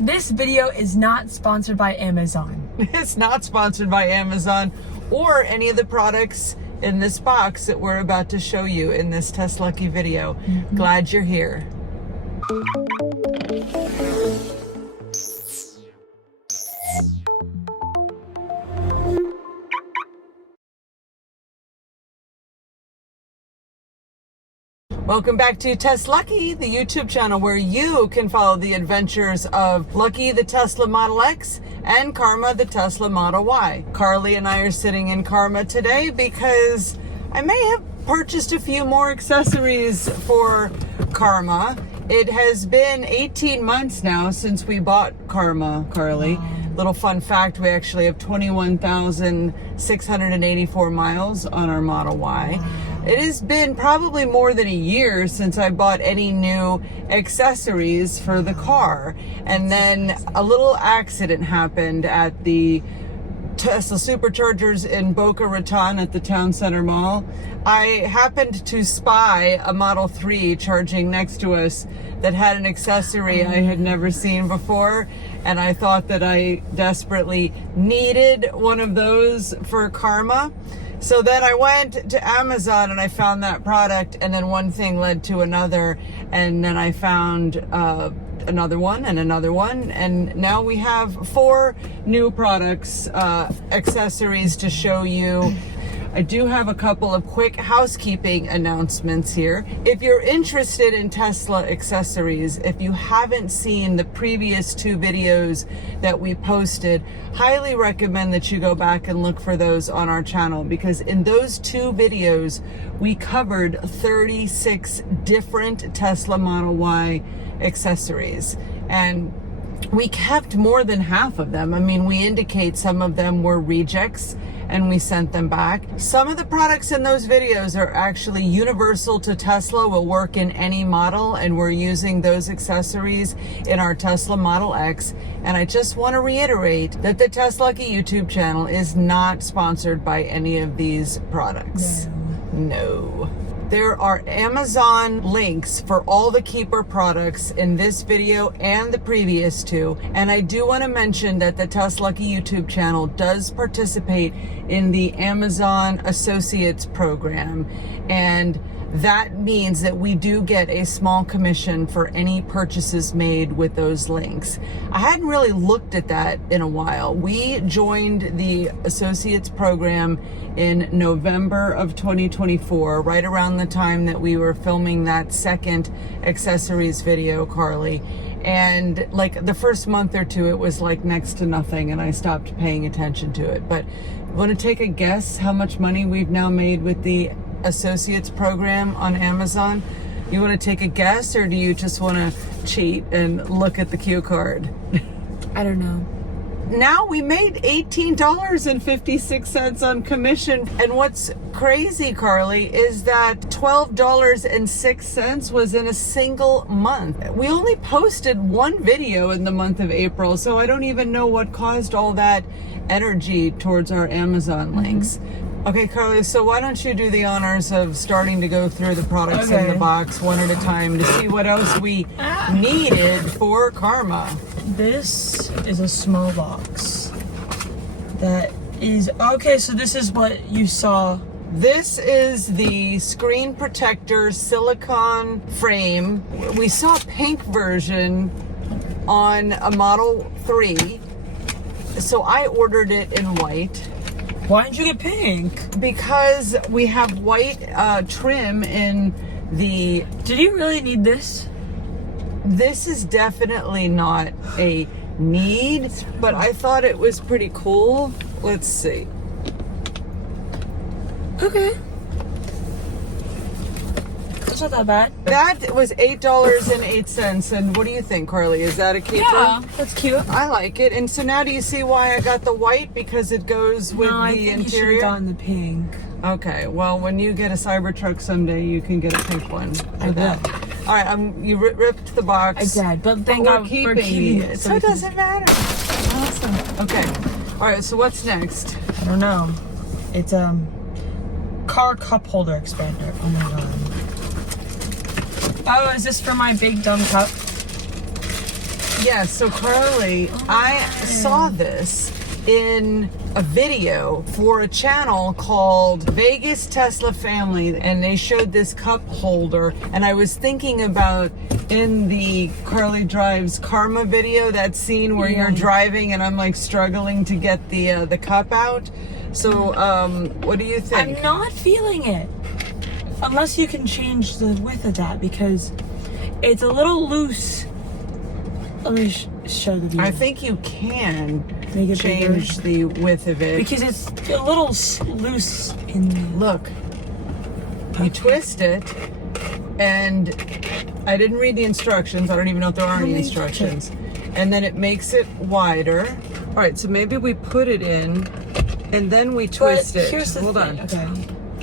This video is not sponsored by Amazon. It's not sponsored by Amazon or any of the products in this box that we're about to show you in this TesLUCKY video. Glad you're here. Welcome back to TesLUCKY, the YouTube channel where you can follow the adventures of Lucky, the Tesla Model X, and Karma, the Tesla Model Y. Carly and I are sitting in Karma today because I may have purchased a few more accessories for Karma. It has been 18 months now since we bought Karma, Carly. Little fun fact, we actually have 21,684 miles on our Model Y. It has been probably more than a year since I bought any new accessories for the car. And then a little accident happened at the Tesla Superchargers in Boca Raton at the Town Center Mall. I happened to spy a Model 3 charging next to us that had an accessory I had never seen before, and I thought that I desperately needed one of those for Karma. So then I went to Amazon and I found that product, and then one thing led to another, and then I found another one and another one, and now we have 4 new products, accessories to show you. I do have a couple of quick housekeeping announcements here. If you're interested in Tesla accessories, if you haven't seen the previous 2 videos that we posted, highly recommend that you go back and look for those on our channel, because in those 2 videos, we covered 36 different Tesla Model Y accessories, and we kept more than half of them. I mean, we indicate some of them were rejects and we sent them back. Some of the products in those videos are actually universal to Tesla, will work in any model, and we're using those accessories in our Tesla Model X. And I just want to reiterate that the TesLUCKY YouTube channel is not sponsored by any of these products. No. There are Amazon links for all the Keeper products in this video and the previous 2. And I do want to mention that the TesLUCKY YouTube channel does participate in the Amazon Associates program. And that means that we do get a small commission for any purchases made with those links. I hadn't really looked at that in a while. We joined the Associates program in November of 2024, right around the time that we were filming that second accessories video, Carly. And like the first month or 2, it was like next to nothing, and I stopped paying attention to it. But want to take a guess how much money we've now made with the Associates program on Amazon? You want to take a guess, or do you just want to cheat and look at the cue card? I don't know. Now we made $18.56 on commission. And what's crazy, Carly, is that $12.06 was in a single month. We only posted 1 video in the month of April, so I don't even know what caused all that energy towards our Amazon links. Okay, Carly, so why don't you do the honors of starting to go through the products in the box one at a time to see what else we needed for Karma. This is a small box. That is, okay, so this is what you saw. This is the screen protector silicone frame. We saw a pink version on a Model 3, so I ordered it in white. Why didn't you get pink? Because we have white trim in the... Did you really need this? This is definitely not a need, but I thought it was pretty cool. Let's see. Okay. That's not that bad. That was $8.08. And what do you think, Carly? Is that a keeper? Yeah, that's cute. I like it. And so now do you see why I got the white? Because it goes with the interior? You should have gotten the pink. Okay, well, when you get a Cybertruck someday, you can get a pink one. I will. All right, you ripped the box. I did, but thank God we're keeping it. So it doesn't matter. Awesome. Okay. All right, so what's next? I don't know. It's car cup holder expander. Oh my God. Oh, is this for my big dumb cup? Yeah, so Carly, I saw this in a video for a channel called Vegas Tesla Family, and they showed this cup holder, and I was thinking about in the Carly Drives Karma video, that scene where you're driving and I'm like struggling to get the cup out. So what do you think? I'm not feeling it. Unless you can change the width of that, because it's a little loose. Let me show the view. I think you can Make it change the width of it. because it's a little loose in the... Look, you twist it, and I didn't read the instructions. I don't even know if there are any instructions. And then it makes it wider. All right, so maybe we put it in, and then we twist it. Here's the Hold thing. on. Okay.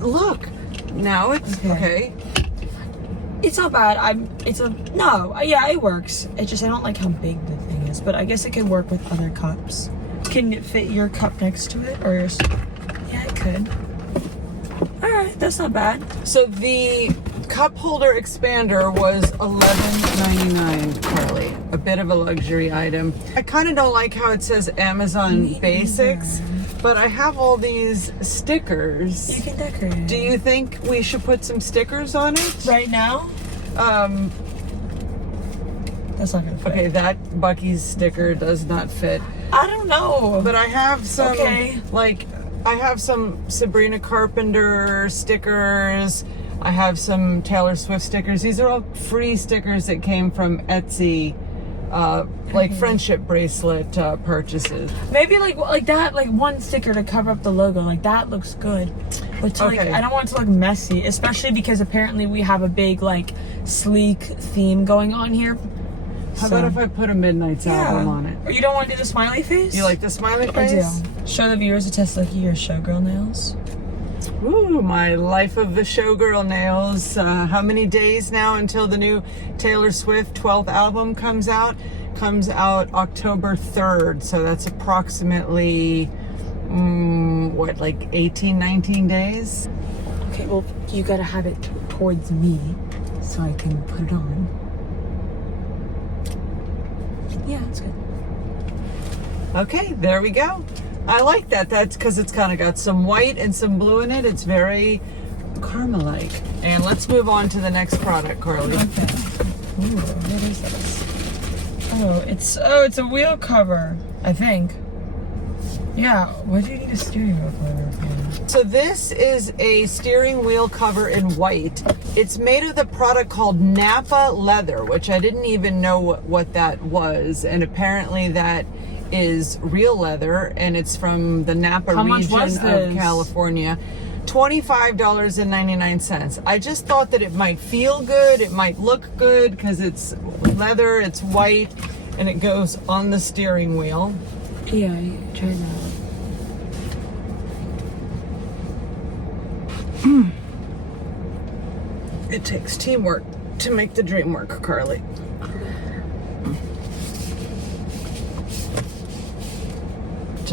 Look, now it's okay. It's not bad. Yeah, it works. It's just I don't like how big the thing is, but I guess it could work with other cups. Can it fit your cup next to it, or yours? Yeah, it could. All right, that's not bad. So the cup holder expander was $11.99, Carly. A bit of a luxury item. I kind of don't like how it says Amazon Basics, but I have all these stickers. You can decorate it. Do you think we should put some stickers on it? Right now? That's not gonna fit. Okay, that Bucky's sticker does not fit. I don't know. But I have some, Okay. like, I have some Sabrina Carpenter stickers. I have some Taylor Swift stickers. These are all free stickers that came from Etsy, like friendship bracelet purchases. Maybe like that, like one sticker to cover up the logo. Like that looks good. But to, like, I don't want it to look messy, especially because apparently we have a big like sleek theme going on here. How about if I put a Midnight's album on it? Or you don't want to do the smiley face? You like the smiley face? I do. Show the viewers of TesLUCKY your showgirl nails. Ooh, my life of the showgirl nails. How many days now until the new Taylor Swift 12th album comes out? Comes out October 3rd. So that's approximately, what, like 18, 19 days? Okay, well, you gotta have it towards me so I can put it on. Yeah, that's good. Okay, there we go. I like that. That's because it's kind of got some white and some blue in it. It's very Karma-like. And let's move on to the next product, Carly. Okay. Ooh, what is this? It's a wheel cover, I think. Yeah, what do you need a steering wheel cover for? So this is a steering wheel cover in white. It's made of the product called Napa leather, which I didn't even know what that was. And apparently that is real leather, and it's from the Napa region of California. $25.99. I just thought that it might feel good, it might look good because it's leather, it's white, and it goes on the steering wheel. Yeah, try that. It takes teamwork to make the dream work, Carly.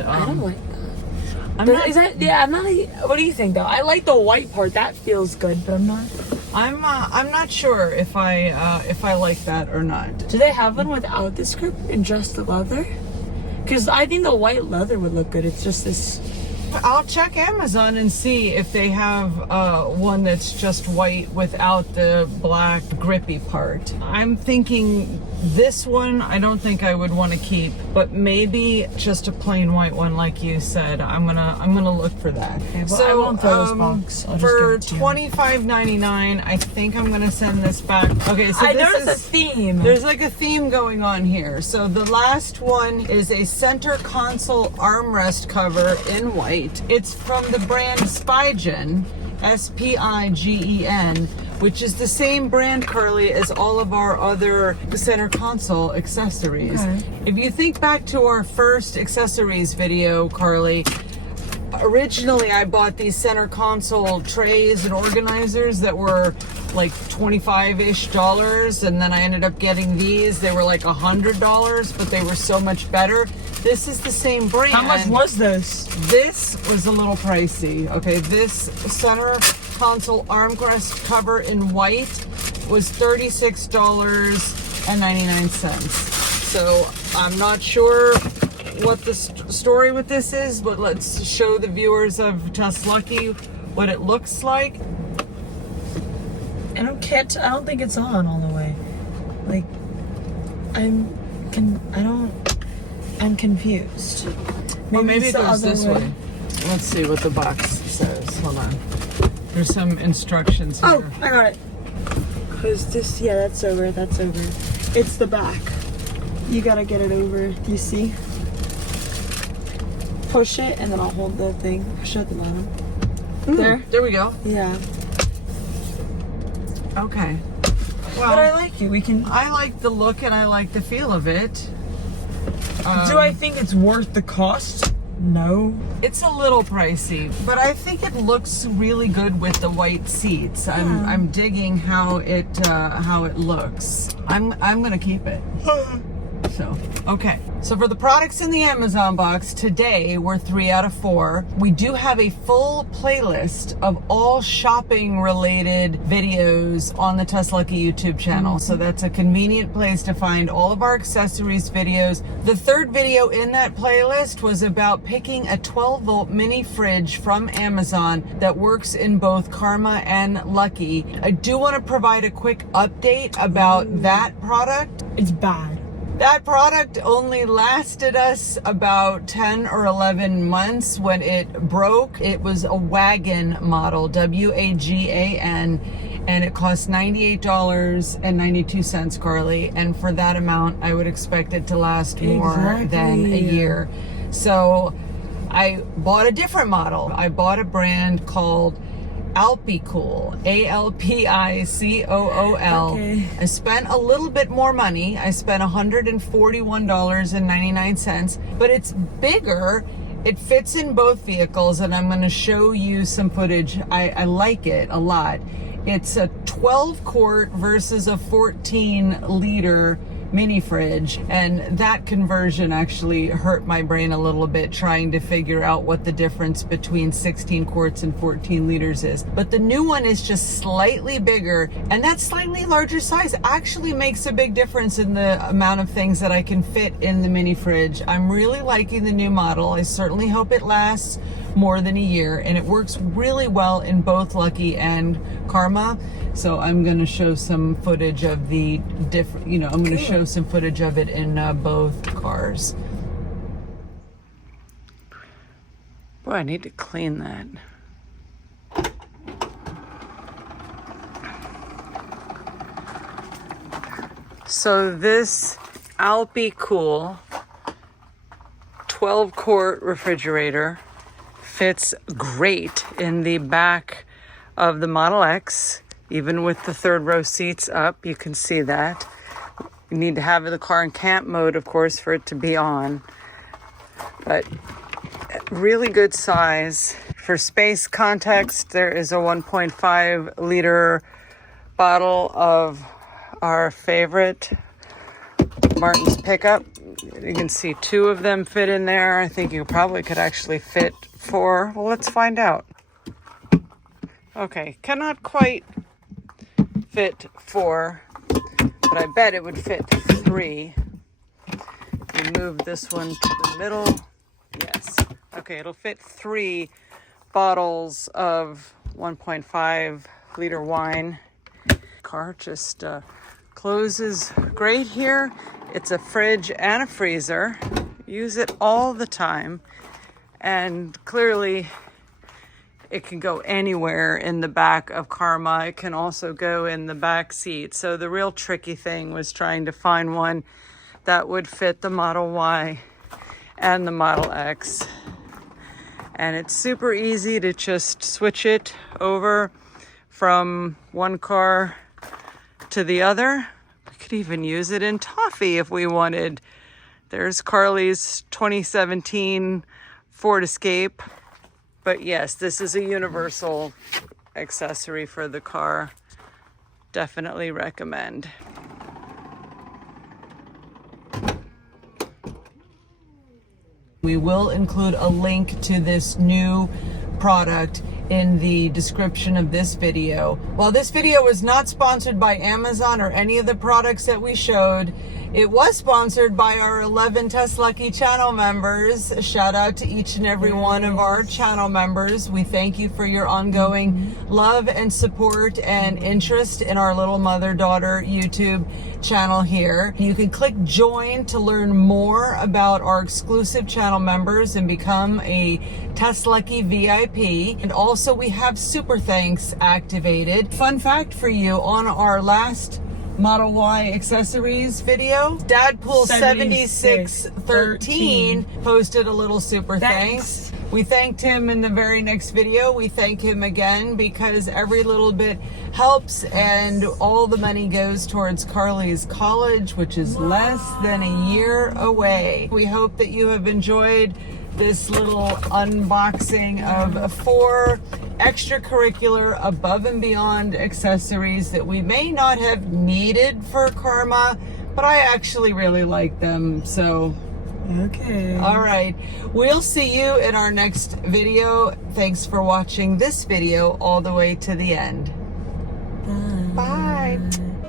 I don't like that. Is that? Yeah, I'm not. What do you think though? I like the white part. That feels good, but I'm not. I'm not sure if I like that or not. Do they have one without the script and just the leather? Because I think the white leather would look good. It's just this. I'll check Amazon and see if they have one that's just white without the black grippy part. I'm thinking this one I don't think I would want to keep, but maybe just a plain white one like you said. I'm gonna look for that. Okay, well, so I won't throw this box. I'll for just give it to you. $25.99, I think I'm gonna send this back. Okay, so I this noticed is a theme. There's like a theme going on here. So the last one is a center console armrest cover in white. It's from the brand Spigen, S-P-I-G-E-N, which is the same brand, Carly, as all of our other center console accessories. Okay. If you think back to our first accessories video, Carly, originally I bought these center console trays and organizers that were like $25-ish, and then I ended up getting these. They were like $100, but they were so much better. This is the same brand. How much was this? This was a little pricey. Okay, this center console armrest cover in white was $36.99. So I'm not sure what the story with this is, but let's show the viewers of TesLUCKY what it looks like. I don't think it's on all the way. Like, I'm confused. Well, maybe it the goes other this way. Let's see what the box says. Hold on. There's some instructions here. Oh, I got it. Cause this, yeah, that's over. It's the back. You gotta get it over. Do you see? Push it, and then I'll hold the thing. Push it at the bottom. There we go. Yeah. Okay. Well, But I like it. I like the look and I like the feel of it. Do I think it's worth the cost? No. It's a little pricey, but I think it looks really good with the white seats. I'm digging how it looks. I'm gonna keep it. So, okay. So for the products in the Amazon box, today we're 3 out of 4. We do have a full playlist of all shopping related videos on the TesLUCKY YouTube channel. So that's a convenient place to find all of our accessories videos. The third video in that playlist was about picking a 12-volt mini fridge from Amazon that works in both Karma and Lucky. I do want to provide a quick update about that product. It's bad. That product only lasted us about 10 or 11 months when it broke. It was a wagon model, WAGAN, and it cost $98.92, Carly. And for that amount, I would expect it to last more than a year. So I bought a different model. I bought a brand called Alpicool, ALPICOOL. Okay. I spent a little bit more money. I spent $141.99, but it's bigger. It fits in both vehicles, and I'm going to show you some footage. I like it a lot. It's a 12 quart versus a 14 liter mini fridge, and that conversion actually hurt my brain a little bit trying to figure out what the difference between 16 quarts and 14 liters is. But the new one is just slightly bigger, and that slightly larger size actually makes a big difference in the amount of things that I can fit in the mini fridge. I'm really liking the new model. I certainly hope it lasts more than a year, and it works really well in both Lucky and Karma. So I'm going to show some footage of the different, I'm going to show some footage of it in both cars. Boy, I need to clean that. So this Alpicool 12 quart refrigerator fits great in the back of the Model X. Even with the third row seats up, you can see that. You need to have the car in camp mode, of course, for it to be on. But really good size. For space context, there is a 1.5 liter bottle of our favorite Martin's pickup. You can see 2 of them fit in there. I think you probably could actually fit 4. Well, let's find out. Okay, cannot quite fit 4, but I bet it would fit 3. You move this one to the middle. Yes. Okay, it'll fit 3 bottles of 1.5 liter wine. Car just closes great here. It's a fridge and a freezer. Use it all the time, and clearly it can go anywhere in the back of Karma. It can also go in the back seat. So the real tricky thing was trying to find one that would fit the Model Y and the Model X. And it's super easy to just switch it over from one car to the other. We could even use it in toffee if we wanted. There's Carly's 2017 Ford Escape. But yes, this is a universal accessory for the car. Definitely recommend. We will include a link to this new product in the description of this video. While this video was not sponsored by Amazon or any of the products that we showed, It was sponsored by our 11 TesLUCKY channel members. Shout out to each and every one of our channel members. We thank you for your ongoing love and support and interest in our little mother-daughter YouTube channel here. You can click join to learn more about our exclusive channel members and become a TesLUCKY VIP. And also we have super thanks activated. Fun fact for you, on our last Model Y accessories video, Dadpool 7613 posted a little super thanks. We thanked him in the very next video. We thank him again because every little bit helps, and all the money goes towards Carly's college, which is less than a year away. We hope that you have enjoyed this little unboxing of 4 extracurricular above and beyond accessories that we may not have needed for Karma, but I actually really like them. So okay, all right, we'll see you in our next video. Thanks for watching this video all the way to the end. bye. Bye.